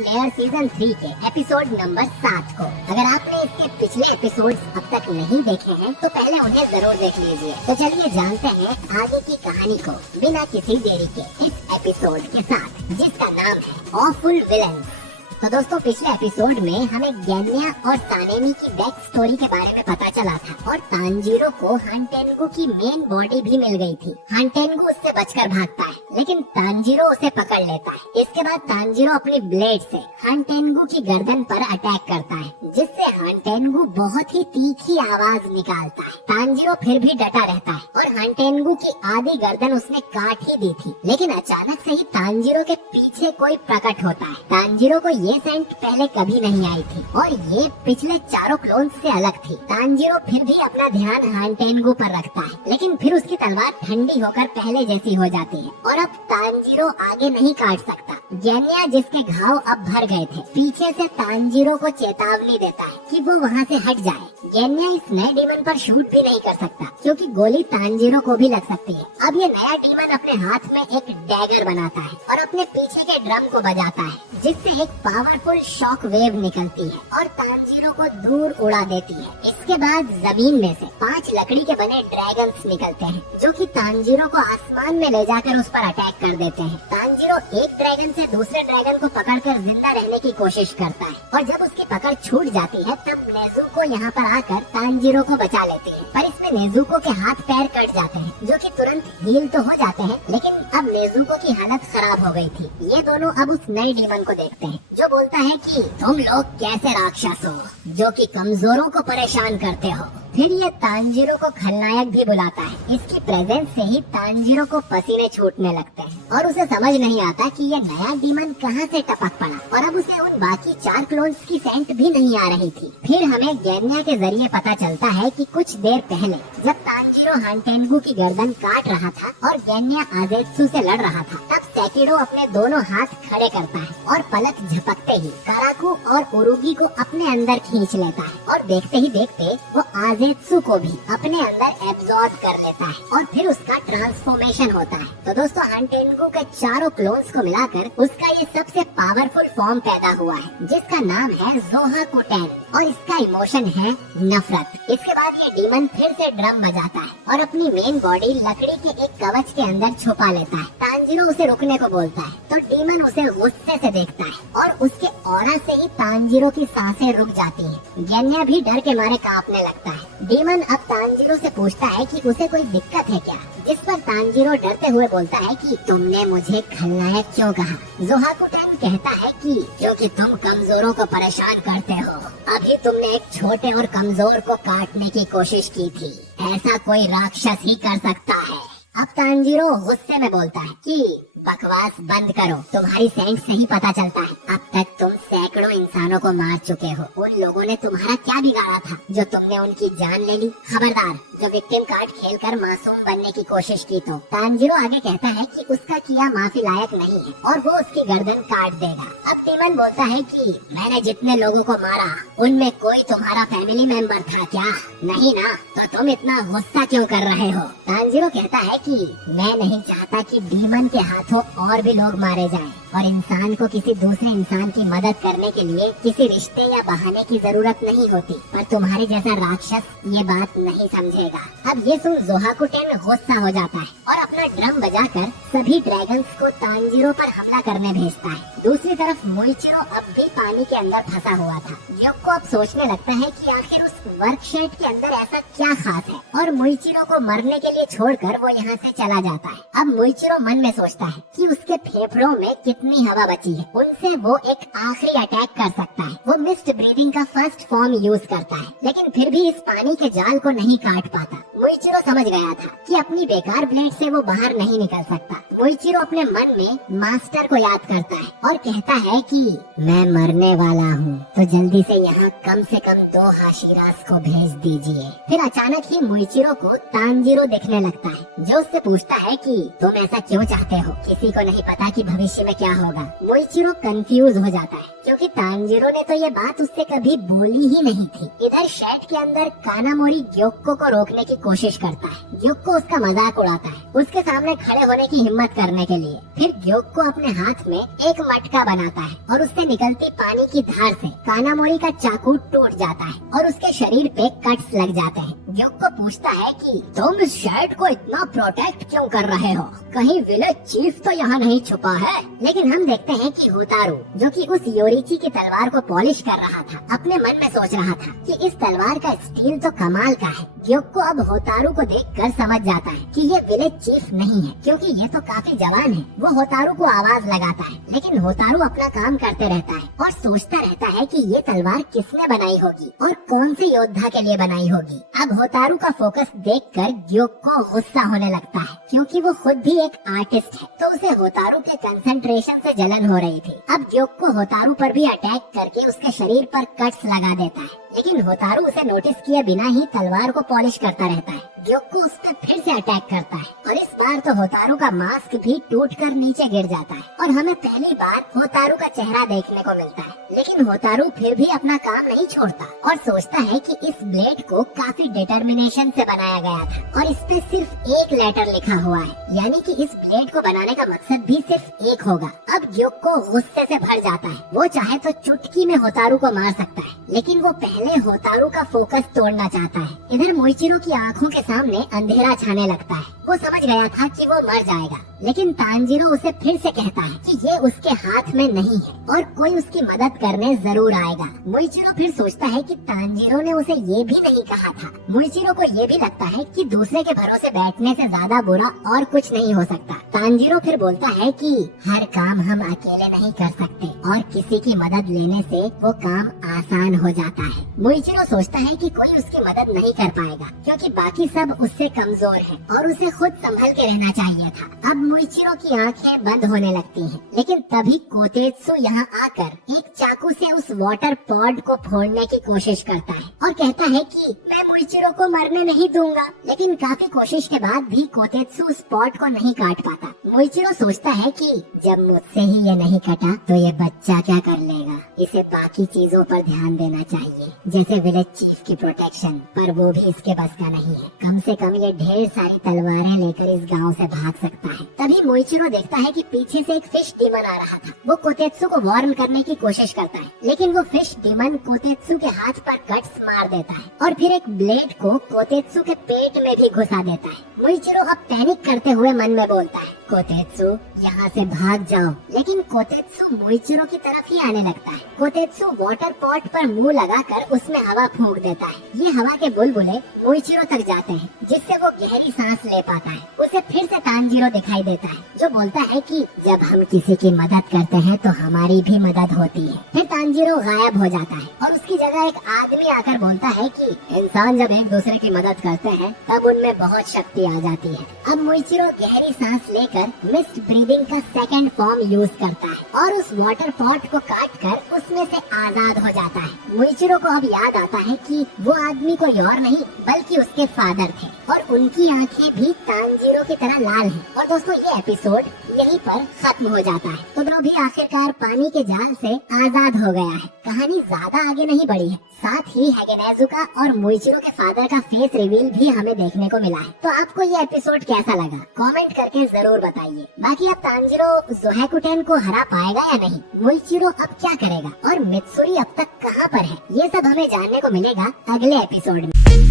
Slayer season 3 के episode number 7 को। अगर आपने इसके पिछले एपिसोड्स अब तक नहीं देखे हैं तो पहले उन्हें जरूर देख लीजिए। तो चलिए जानते हैं आगे की कहानी को बिना किसी देरी के इस एपिसोड के साथ, जिसका नाम है ऑफुल विलन्स। तो दोस्तों, पिछले एपिसोड में हमें गेन्या और तानेमी की बैक स्टोरी के बारे में पता चला था और तांजीरो को हानटेंगू की मेन बॉडी भी मिल गई थी। हानटेंगू उससे बचकर भागता है लेकिन तांजीरो उसे पकड़ लेता है। इसके बाद तांजीरो अपनी ब्लेड से हानटेंगू की गर्दन पर अटैक करता है, जिससे हानटेंगू बहुत ही तीखी आवाज निकालता है। तांजीरो फिर भी डटा रहता है और हानटेंगू की आधी गर्दन उसने काट ही दी थी, लेकिन अचानक से ही तांजीरो के पीछे कोई प्रकट होता है। तांजीरो को ये सेंट पहले कभी नहीं आई थी और ये पिछले चारों क्लोन्स से अलग थी। तांजीरो फिर भी अपना ध्यान हानटेंगू पर रखता है, लेकिन फिर उसकी तलवार ठंडी होकर पहले जैसी हो जाती है और अब तांजीरो आगे नहीं काट सकता। गेन्या, जिसके घाव अब भर गए थे, पीछे से तांजीरो को चेतावनी देता है कि वो वहाँ से हट जाए। गेन्या इस नए डीमन पर शूट भी नहीं कर सकता क्योंकि गोली तांजीरो को भी लग सकती है। अब ये नया डीमन अपने हाथ में एक डैगर बनाता है और अपने पीछे के ड्रम को बजाता है, जिससे एक पावरफुल शॉक वेव निकलती है और तांजीरो को दूर उड़ा देती है। इसके बाद जमीन में से 5 लकड़ी के बने ड्रैगन्स निकलते हैं, जो कि तांजीरो को आसमान में ले जाकर उस पर अटैक कर देते हैं। तांजीरो एक ड्रैगन से दूसरे ड्रैगन को पकड़कर जिंदा रहने की कोशिश करता है और जब उसकी पकड़ छूट जाती है तब नेजुको यहाँ पर आकर तांजीरो को बचा लेती है। पर इसमें नेजुको के हाथ पैर कट जाते हैं, जो कि तुरंत हील तो हो जाते हैं, लेकिन अब नेजुको की हालत खराब हो गई थी। ये दोनों अब उस नए डीमन को देखते हैं, जो बोलता है कि तुम लोग कैसे राक्षस हो जो कि कमजोरों को परेशान करते हो। फिर ये तांजीरो को खलनायक भी बुलाता है। इसकी प्रेजेंस से ही तांजीरो को पसीने छूटने लगते हैं और उसे समझ नहीं आता कि ये नया डीमन कहाँ से टपक पड़ा और अब उसे उन बाकी 4 क्लोन्स की सेंट भी नहीं आ रही थी। फिर हमें गेन्या के जरिए पता चलता है कि कुछ देर पहले जब तांजीरो हानटेंगू की गर्दन काट रहा था और गेन्या आजेत्सु से लड़ रहा था, तब सेकिडो अपने दोनों हाथ खड़े करता है और पलक झपकते ही काराकू और उरुगी को अपने अंदर खींच लेता है और देखते ही देखते वो आजेत्सु को भी अपने अंदर एब्जॉर्ब कर लेता है और फिर उसका ट्रांसफॉर्मेशन होता है। तो दोस्तों, हानटेंगू के चारों क्लोन्स को मिलाकर उसका ये सबसे पावरफुल फॉर्म पैदा हुआ है, जिसका नाम है जोहाकुटेन और इसका इमोशन है नफरत। इसके बाद ये डीमन फिर से ड्रम बजाता है और अपनी मेन बॉडी लकड़ी के एक कवच के अंदर छुपा लेता है। तांजीरो उसे रुकने को बोलता है तो डीमन उसे गुस्से से देखता है और उसके ऑरा से ही तांजीरो की सांसें रुक जाती हैं। गेन्या भी डर के मारे कांपने लगता है। डीमन अब तांजीरो से पूछता है कि उसे कोई दिक्कत है क्या, जिस पर तांजीरो डरते हुए बोलता है कि तुमने मुझे खलनायक क्यों कहा। जोहाकुटेन कहता है कि क्योंकि तुम कमजोरों को परेशान करते हो। अभी तुमने एक छोटे और कमजोर को काटने की कोशिश की थी, ऐसा कोई राक्षस ही कर सकता है। अब तांजीरो गुस्से में बोलता है कि बकवास बंद करो, तुम्हारी सेंट से ही पता चलता है। अब तक तुम सैकड़ों इंसानों को मार चुके हो, उन लोगों ने तुम्हारा क्या बिगाड़ा था जो तुमने उनकी जान ले ली। खबरदार, जो विक्टिम कार्ड खेलकर मासूम बनने की कोशिश की तो। तांजीरो आगे कहता है कि उसका किया माफी लायक नहीं है और वो उसकी गर्दन काट देगा। अब डीमन बोलता है कि मैंने जितने लोगों को मारा उनमें कोई तुम्हारा फैमिली मेंबर था क्या? नहीं ना, तो तुम इतना गुस्सा क्यों कर रहे हो? तांजीरो कहता है कि मैं नहीं चाहता कि डीमन के हाथों और भी लोग मारे जाएं और इंसान को किसी दूसरे इंसान की मदद करने के लिए किसी रिश्ते या बहाने की जरूरत नहीं होती, पर तुम्हारे जैसा राक्षस ये बात नहीं समझेगा। अब ये सुन जोहाकुटेन गुस्सा हो जाता है और अपना ड्रम बजाकर सभी ड्रैगन्स को तांजीरो पर हमला करने भेजता है। दूसरी तरफ मोइचिरो अब भी पानी के अंदर फंसा हुआ था। ग्योक्को अब सोचने लगता है कि आखिर उस वर्कशेड के अंदर ऐसा क्या खास है और मोइचिरो को मरने के लिए छोड़कर वो यहाँ से चला जाता है। अब मोइचिरो मन में सोचता है कि उसके फेफड़ों में कितनी हवा बची है, उनसे वो एक आखिरी अटैक कर सकता है। वो मिस्ट ब्रीदिंग का फर्स्ट फॉर्म यूज करता है, लेकिन फिर भी इस पानी के जाल को नहीं काट पाता। मोइचिरो समझ गया था कि अपनी बेकार ब्लेड से वो बाहर नहीं निकल सकता। मोइचिरो अपने मन में मास्टर को याद करता है और कहता है कि मैं मरने वाला हूँ, तो जल्दी से यहाँ कम से कम 2 हाशिरास को भेज दीजिए। फिर अचानक ही मोइचिरो को तांजीरो दिखने लगता है, जो उससे पूछता है कि तुम ऐसा क्यों चाहते हो? किसी को नहीं पता कि भविष्य में क्या होगा। मोइचिरो कंफ्यूज हो जाता है क्योंकि क्योंकि तांजीरो ने तो ये बात उससे कभी बोली ही नहीं थी। इधर शेड के अंदर कानामोरी ग्योक्को को रोकने की कोशिश करता है। ग्योक्को उसका मजाक उड़ाता है, उसके सामने खड़े होने की हिम्मत करने के लिए। फिर ग्योक्को अपने हाथ में एक मटका बनाता है और उससे निकलती पानी की धार से कानामोरी का चाकू टूट जाता है और उसके शरीर पे कट्स लग जाते हैं। ग्योक्को पूछता है कि तुम इस शेड को इतना प्रोटेक्ट क्यों कर रहे हो? कहीं विलेज चीफ तो यहाँ नहीं छुपा है? लेकिन हम देखते हैं कि होतारू, जो कि उस योरिची की तलवार को पॉलिश कर रहा था, अपने मन में सोच रहा था कि इस तलवार का स्टील तो कमाल का है। ग्योक्को अब होतारू को देखकर समझ जाता है कि ये विलेज चीफ नहीं है, क्योंकि ये तो काफी जवान है। वो होतारू को आवाज लगाता है, लेकिन होतारू अपना काम करते रहता है और सोचता रहता है कि ये तलवार किसने बनाई होगी और कौन से योद्धा के लिए बनाई होगी। अब होतारू का फोकस देखकर ग्योक्को गुस्सा होने लगता है, क्योंकि वो खुद भी एक आर्टिस्ट है, तो उसे होतारू के कंसंट्रेशन से जलन हो रही थी। अब ग्योक्को होतारू पर भी अटैक करके उसके शरीर पर कट्स लगा देता है, लेकिन होतारू उसे नोटिस किए बिना ही तलवार को पॉलिश करता रहता है। ग्योक्को उस पर फिर से अटैक करता है और इस बार तो होतारू का मास्क भी टूटकर नीचे गिर जाता है और हमें पहली बार होतारू का चेहरा देखने को मिलता है। लेकिन होतारू फिर भी अपना काम नहीं छोड़ता और सोचता है कि इस ब्लेड को काफी डिटर्मिनेशन से बनाया गया था और इस पे सिर्फ एक लेटर लिखा हुआ है, यानी कि इस ब्लेड को बनाने का मकसद भी सिर्फ एक होगा। अब ग्योक्को गुस्से से भर जाता है। वो चाहे तो चुटकी में होतारू को मार सकता है, लेकिन वो पहले होतारू का फोकस तोड़ना चाहता है। इधर मोइचिरो की आंखों के सामने अंधेरा छाने लगता है। वो समझ गया था कि वो मर जाएगा, लेकिन तांजीरो उसे फिर से कहता है कि ये उसके हाथ में नहीं है और कोई उसकी मदद करने जरूर आएगा। मोइचिरो फिर सोचता है कि तांजीरो ने उसे ये भी नहीं कहा था। मोइचिरो को ये भी लगता है कि दूसरे के भरोसे बैठने से ज्यादा बुरा और कुछ नहीं हो सकता। तांजीरो फिर बोलता है कि हर काम हम अकेले नहीं कर सकते और किसी की मदद लेने से वो काम आसान हो जाता है। मोइचिरो सोचता है कि कोई उसकी मदद नहीं कर पाएगा, क्योंकि बाकी सब उससे कमजोर है और उसे खुद संभल के रहना चाहिए था। अब मोइचिरो की आंखें बंद होने लगती हैं, लेकिन तभी कोतेत्सु यहाँ आकर एक चाकू से उस वाटर पॉड को फोड़ने की कोशिश करता है और कहता है कि मैं मोइचिरो को मरने नहीं दूंगा। लेकिन काफी कोशिश के बाद भी कोतेत्सु उस पॉड को नहीं काट पाता। मोइचिरो सोचता है कि जब मुझसे ही ये नहीं कटा तो ये बच्चा क्या कर लेगा। इसे बाकी चीजों पर ध्यान देना चाहिए, जैसे विलेज चीफ की प्रोटेक्शन, पर वो भी इसके बस का नहीं है। कम से कम ये ढेर सारी तलवारें लेकर इस गांव से भाग सकता है। तभी मोइचिरो देखता है कि पीछे से एक फिश डीमन आ रहा था। वो कोतेत्सु को वार्न करने की कोशिश करता है, लेकिन वो फिश डीमन कोतेत्सु के हाथ पर कट्स मार देता है और फिर एक ब्लेड को कोतेत्सु के पेट में भी घुसा देता है। मोइचिरो अब पैनिक करते हुए मन में बोलता है, कोतेत्सु यहाँ से भाग जाओ। लेकिन कोतेत्सु मोइचिरो की तरफ ही आने लगता है। कोतेत्सु वाटर पॉट पर मुंह लगाकर उसमें हवा फूंक देता है। ये हवा के बुलबुले मोइचिरो तक जाते हैं, जिससे वो गहरी सांस ले पाता है। उसे फिर से तांजीरो दिखाई देता है, जो बोलता है कि जब हम किसी की मदद करते हैं तो हमारी भी मदद होती है। फिर तांजीरो गायब हो जाता है और उसकी जगह एक आदमी आकर बोलता है कि इंसान जब एक दूसरे की मदद करते हैं तब उनमें बहुत शक्ति आ जाती है। अब मोइचिरो गहरी सांस लेकर मिस्ट ब्रीदिंग का सेकंड फॉर्म यूज करता है और उस वाटर पॉट को काट कर उसमें से आजाद हो जाता है। मोइचिरो को अब याद आता है कि वो आदमी कोई और नहीं बल्कि उसके फादर थे और उनकी आंखें भी तांजीरो की तरह लाल हैं। और दोस्तों, ये एपिसोड यहीं पर खत्म हो जाता है। तो वो भी आखिरकार पानी के जाल से आजाद हो गया है। कहानी ज्यादा आगे नहीं बढ़ी है। साथ ही हैगेनेजुका और मोइचिरो के फादर का फेस रिवील भी हमें देखने को मिला है। तो आपको ये एपिसोड कैसा लगा, कमेंट करके जरूर बताइए। बाकी अब तांजीरो जोहेकुटेन को हरा पाएगा या नहीं, मोइचिरो अब क्या करेगा और मित्सुरी अब तक कहाँ पर है, ये सब हमें जानने को मिलेगा अगले एपिसोड में।